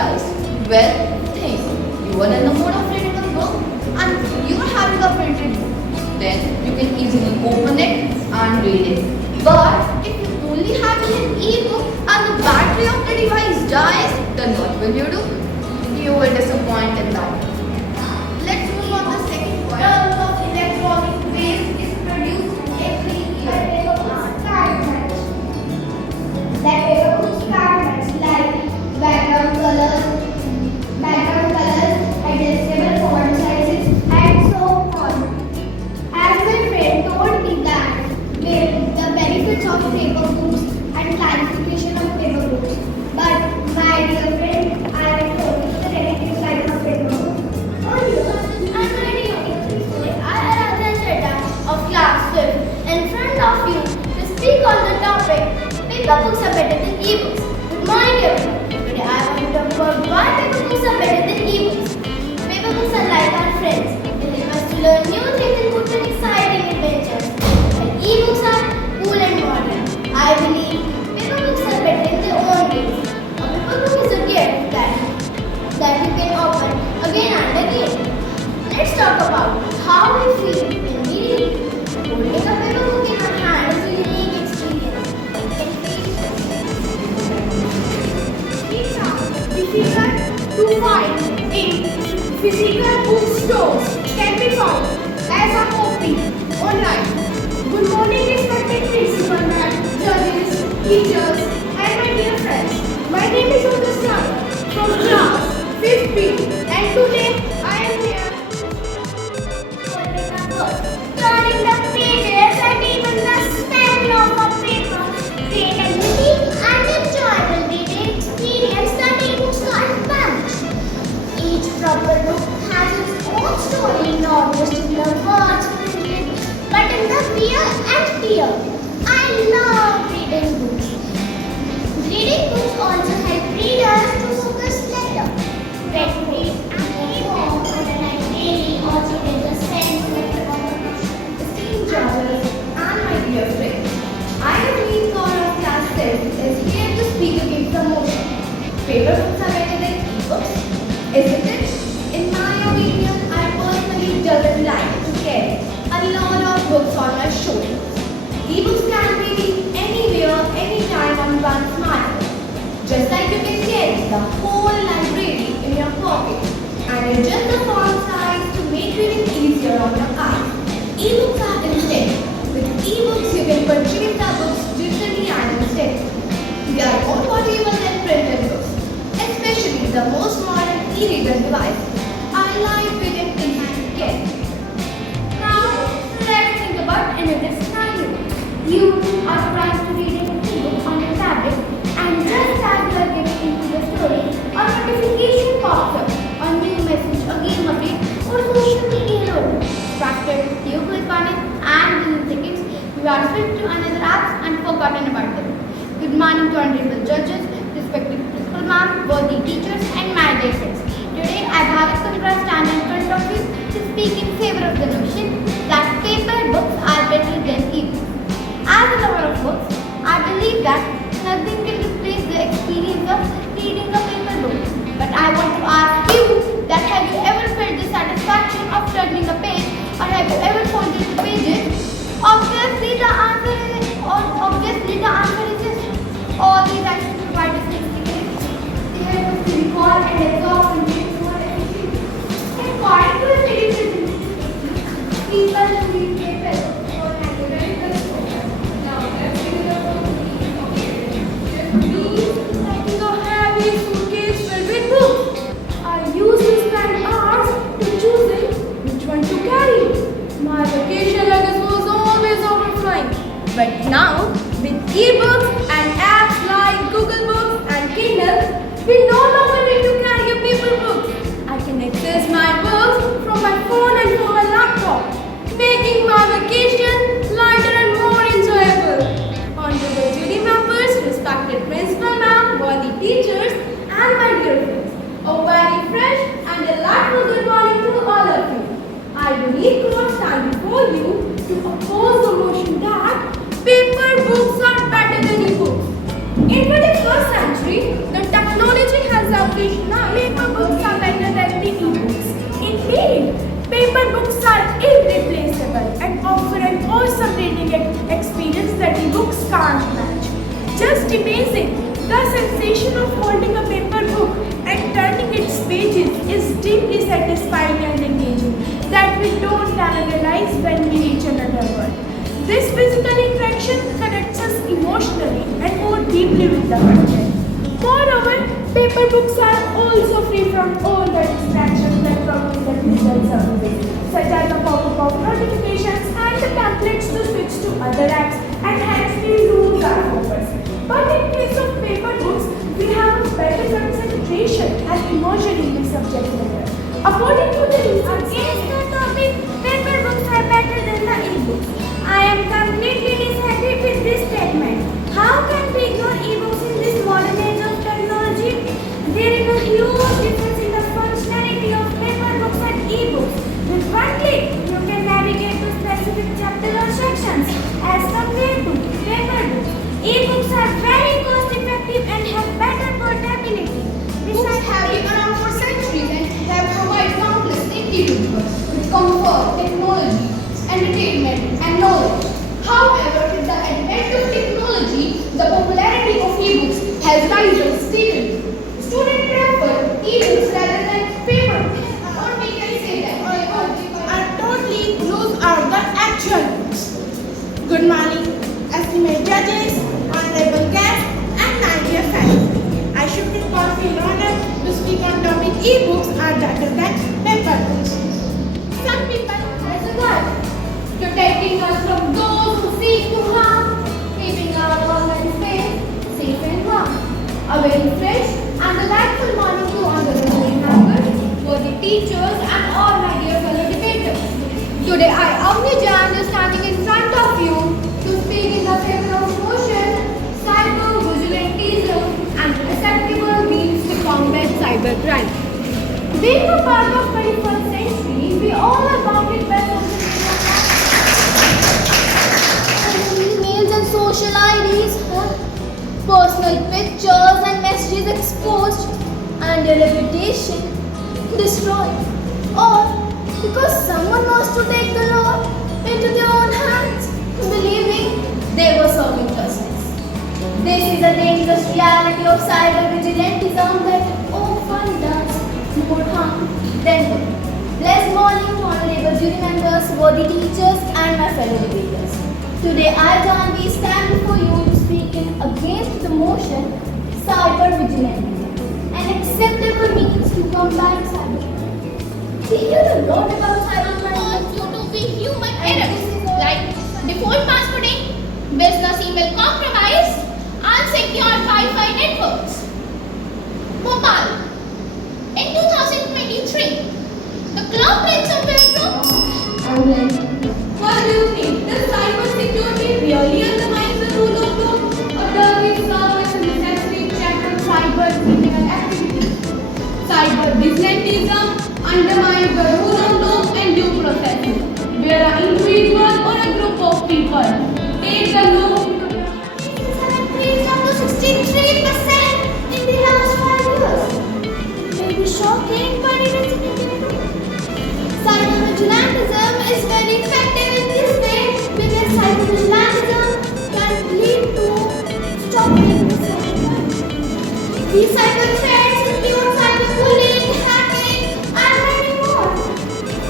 guys, well, think you are in the mood of reading a book and you are having a printed book. Then you can easily open it and read it. But if you only have an e-book and the battery of the device dies, then what will you do? You will disappoint in that. Let's move on to the second point. Tons of electronic waste is produced every year. That paper books fragments like background colors, adjustable font sizes, and so on. As my friend told me that the benefits of paper books and clarification of paper books. But my dear friend, I am told the negative side of paper books. Oh yes, I'm reading a history story. I have the letter of class 5 in front of you to speak on the topic. Paper books are better than e-books. Good morning everyone. Today I want to talk about why paper books are better than e-books. Paper books are like our friends. They help us to learn new things and put in exciting adventures. While e-books are cool and modern. I believe paper books are better in their own ways. A paper book is a gift that you can open again and again. Let's talk about how we feel when we read. Holding a paper book in our hand is a unique experience. Difficult to find in physical bookstores can be found as a copy online. Good morning, respected principal, ma'am, judges, teachers, and my dear friends. My name is Nischal from class 5B, and today I am here holding a book, turning the pages and even the stem of a paper. Create a unique and enjoyable reading experience that e-books can't match. Each proper book has its own story, not just in the words printed, but in the wear and tear. I love reading books. Reading books also help readers to focus better. When we home and the library also get a sense of Esteemed judges and my dear friends, I am Ladwa of class 7 is here to speak against the motion. Paper books are better than e-books, isn't it? In my opinion, I personally doesn't like to carry a lot of books on my shoulders. E-books can be read anywhere, anytime on one smartphone. Just like you can carry the whole library in your pocket and adjust the font size to make reading easier on your eyes. E-books are instant. With e-books, you can purchase the books digitally and instantly. They are more portable than printed books, especially the most modern e-reader device. I like it and easy to get. Now, let's think about another scenario. You are trying to read an e-book on your tablet, and just as you are getting into the story, a notification pops up, a new message, a game update, or social media load. Distracted, you click on it, and within seconds, you are switched to another app and forgotten about them. Good morning to honorable judges, respected principal ma'am, worthy teachers, and my dear friends. Today, I have a contrast stand in front of you to speak in favor of the notion that paper books are better than e-books. As a lover of books, I believe that nothing can replace the experience of reading a paper book. But I want to ask you that have you ever felt the satisfaction of turning a page, or have you ever folded the pages? Obviously the answer is yes. All these actions provide us with experience. They help us to recall and absorb and make more efficient. According to the studies, people who read paper or handwritten now let's figure out Packing a heavy suitcase filled with books. I used to spend hours to choosing which one to carry. My vacation luggage was always overflowing. But now, with e-books and apps like Google Books and Kindle, we no longer need to carry a paper book. I can access my books from my phone and from my laptop, making my vacation lighter and more enjoyable. Honorable jury members, respected principal ma'am, worthy teachers, and my dear friends, a very fresh and delightful good morning to all of you. I do need to stand before you to oppose the motion that paper books are better than e-books. In 21st century, the technology has revolutionized sensation of holding a paper book and turning its pages is deeply satisfying and engaging that we don't analyze when we reach another world. This physical interaction connects us emotionally and more deeply with the content. Moreover, paper books are also free from all the distractions that come with the digital services, such as the pop-up of notifications and the templates to switch to other apps, and hence we lose our focus. But in case of paper books, we have a better concentration and immersion in the subject matter. According to the research, Against the topic, paper books are better than the e-books. I am completely disagree with this statement. How can we ignore e-books in this modern age of technology? There is a huge difference in the functionality of paper books and e-books. With one click, you can navigate to specific chapters or sections as compared to paper books. E-books are very cost effective and have better portability. Books have been around for centuries and have provided countless individuals with comfort, technology, entertainment, and knowledge. However, with the advent of technology, the popularity of e-books has risen steadily. Students prefer e-books rather than paper books. Or we can say that are totally those are the actual books. Good morning, esteemed judges, honorable guests, and my dear friends. I should report feel honored to speak on topic e-books are better than paper books. Some people has a God, protecting us from those who seek to harm, keeping our online space safe and warm. A very fresh and delightful morning to honorable members, worthy teachers, and all my dear fellow debaters. Today I humbly join you standing in front of you to speak in the favor of motion, cyber vigilantism, and acceptable means to combat cybercrime. Being a part of 21st century, we all are bounded by Emails and social IDs, personal pictures and messages exposed, and their reputation destroyed. Or because someone wants to take the law into their own hands, believing they were serving justice. This is a dangerous reality of cyber vigilantism that often does more harm than good. Blessed morning to honorable jury members, worthy teachers, and my fellow debaters. Today I, Janvi, stand before you to speak in against the motion cyber vigilantism, an acceptable means to combat cyber. We hear a lot about cyber crime. due to be human errors like default passwording, business email compromise, unsecured Wi-Fi networks. Mobile. In 2023, the cloud ransomware broke. What do you think? Does cyber security really undermine the rule of law, or does it serve as a necessary check on cyber criminal activity? Cyber vigilantism undermines the rule of law and due process, where an individual or a group of people take the law into their Cases have increased up to 63% in the last 5 years. May be shocking, but it is significant. Cyber vigilantism is very effective in this way because cyber vigilantism can lead to stopping the cyber. These cyber threats include cyberbullying, hacking, and many more.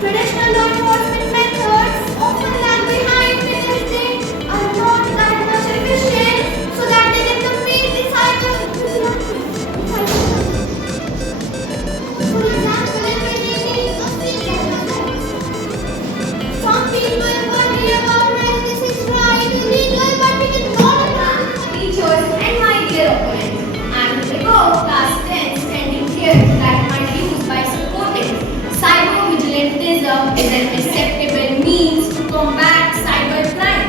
Traditional law enforcement methods often lag behind because they are not that much efficient so that they can compete with cyber vigilantism. For example, in regulating a field like some people worry about whether this is right or legal, but we cannot agree. Teachers and my dear opponents, I am the class 10 standing here to write my views by supporting cyber vigilantism is an acceptable means to combat cybercrime.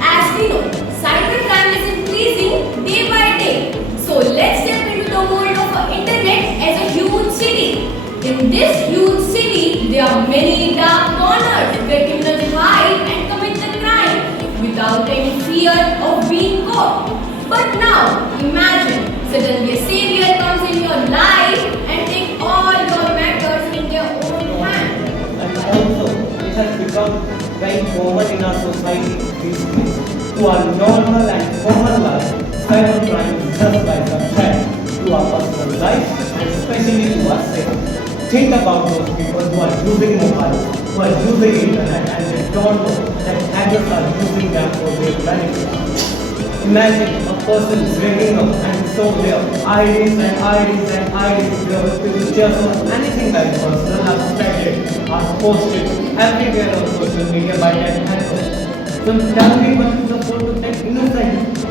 As we know, cybercrime is increasing day by day. So let's step into the world of the internet as a huge city. In this huge city, there are many dark corners where criminals hide and commit the crime without any fear of being caught. But now, imagine suddenly a savior comes in your life and takes all your matters in their own hands. And also, it has become very common in our society these days to our normal and common life. cybercrime is just like a threat to our personal life and especially to our safety. Think about those people who are using mobiles, who are using internet and they don't know that hackers are using them for their benefit. Imagine a person waking up and so their IDs and IDs and IDs, their pictures or anything like personal are spreaded, are posted everywhere on social media by that hacker. So tell me what is the fault of that innocent?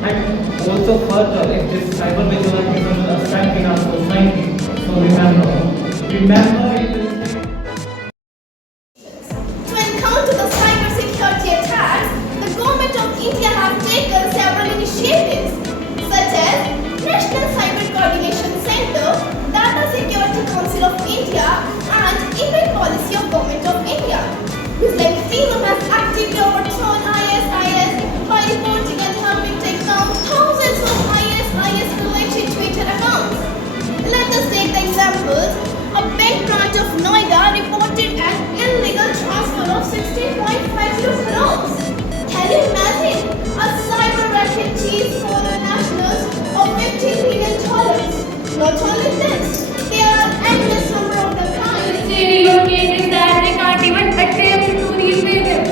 And also further, if this cyber vigilance is a step in our society, so remember it will To encounter the cybersecurity attacks, the Government of India have taken several initiatives, such as National Cyber Coordination Center, Data Security Council of India, and Email Policy of Government of India. This legislation has actively overthrown ISIS by reporting and helping take down thousands of ISIS-related Twitter accounts. Let us take the examples. A bank branch of Noida reported an illegal transfer of 16.50 crores. Can you imagine? A cyber racket cheats foreign nationals of $15 million. Not only this, there are endless number of the crimes. Stereo cases that they can't even attempt to repay them.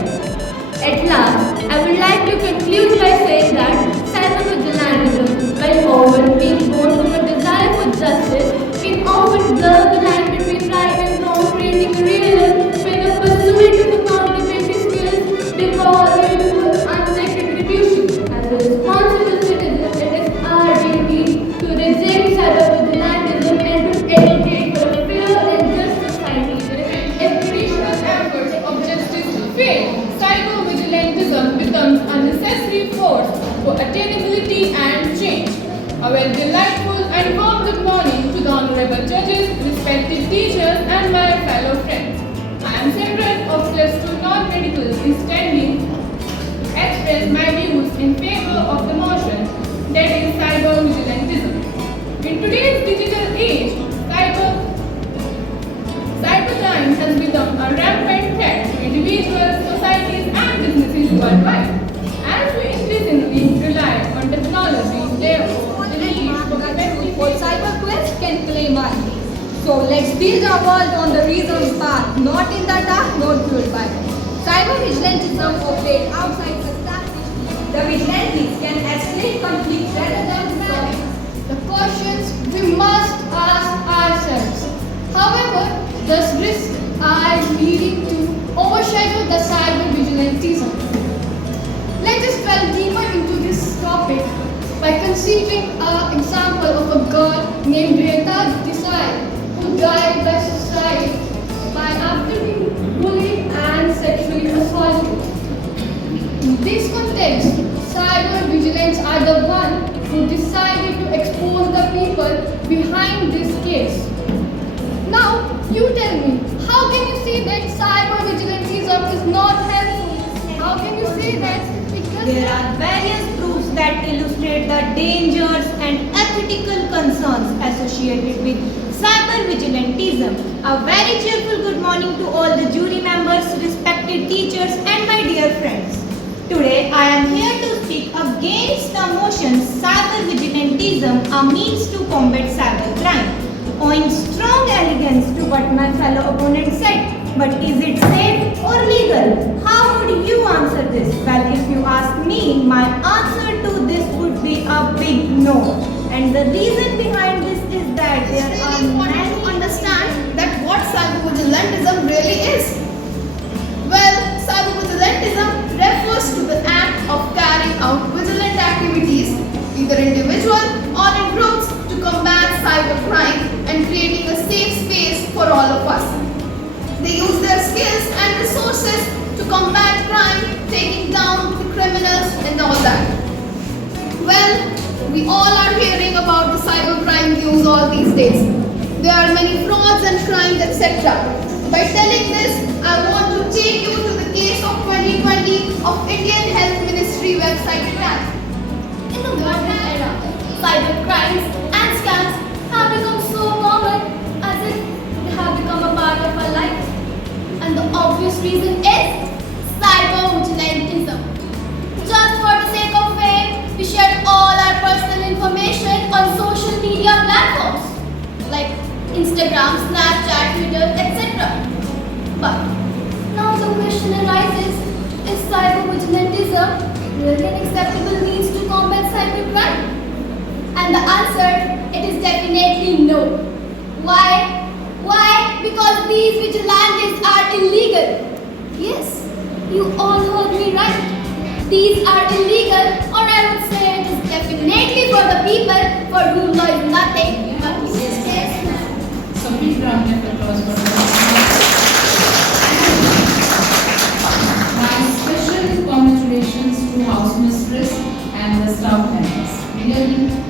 At last, I would like to conclude by saying that cybervigilantism, while often being born from a desire for justice, can often blur the line between right and wrong, creating a real when the pursuit of accountability skills devolve into unchecked retribution. As a responsible citizen, it is our duty to reject cybervigilantism and to advocate for a fair and just society. If traditional efforts of justice fail, cyber-vigilantism becomes a necessary force for attainability and change. A very delightful and warm good morning to the honorable judges, respected teachers, and my fellow friends. I am Simran of Plus 2 Non-Medical in standing express my views in favor of the motion that is cyber-vigilantism. In today's digital age, cybercrime has become a rampant threat to individuals, societies, and businesses worldwide. As we increasingly rely on technology, therefore, the need for For cyberquest can claim our name. So let's build our world on the reason's path, not in the dark, not fueled by it. Cyber-vigilantism operate outside the established. The vigilantes can escalate conflict rather than resolve it. The questions we must ask ourselves. However, these risks are leading to overshadow the cyber-vigilantism. Let us delve deeper into this topic by considering an example of a girl named Rita Desai who died by suicide after being bullied and sexually assaulted. In this context, cyber vigilantes are the ones who decided to expose the people behind this case. Now, you tell me, how can you say that cyber vigilantism is not helpful? How can you say that? There are various proofs that illustrate the dangers and ethical concerns associated with cyber-vigilantism. A very cheerful good morning to all the jury members, respected teachers, and my dear friends. Today, I am here to speak against the motion cyber-vigilantism, a means to combat cybercrime. Owing strong allegiance to what my fellow opponent said. But is it safe or legal? How would you answer this? Well, if you ask me, my answer to this would be a big no. And the reason behind this is that there It's are really important many to understand that what cybervigilantism really is. Well, cybervigilantism refers to the act of carrying out vigilant activities, either individual or in groups, to combat cybercrime and creating a safe space for all of us. They use their skills and resources to combat crime, taking down the criminals and all that. Well, we all are hearing about the cybercrime news all these days. There are many frauds and crimes, etc. By telling this, I want to take you to the case of 2020 of Indian Health Ministry website attack. In the modern era, cybercrimes and scams have become so common as if they have become a part of our life. And the obvious reason is cyber-vigilantism. Just for the sake of fame, we share all Instagram, Snapchat, Twitter, etc. But now the question arises, is cybervigilantism really an acceptable means to combat cybercrime? And the answer, it is definitely no. Why? Why? Because these vigilantes are illegal. Yes, you all heard me right. These are illegal, or I would say it is definitely for the people for whom law is nothing but useless. So big round of applause for them. My special congratulations to house mistress and the staff members. Really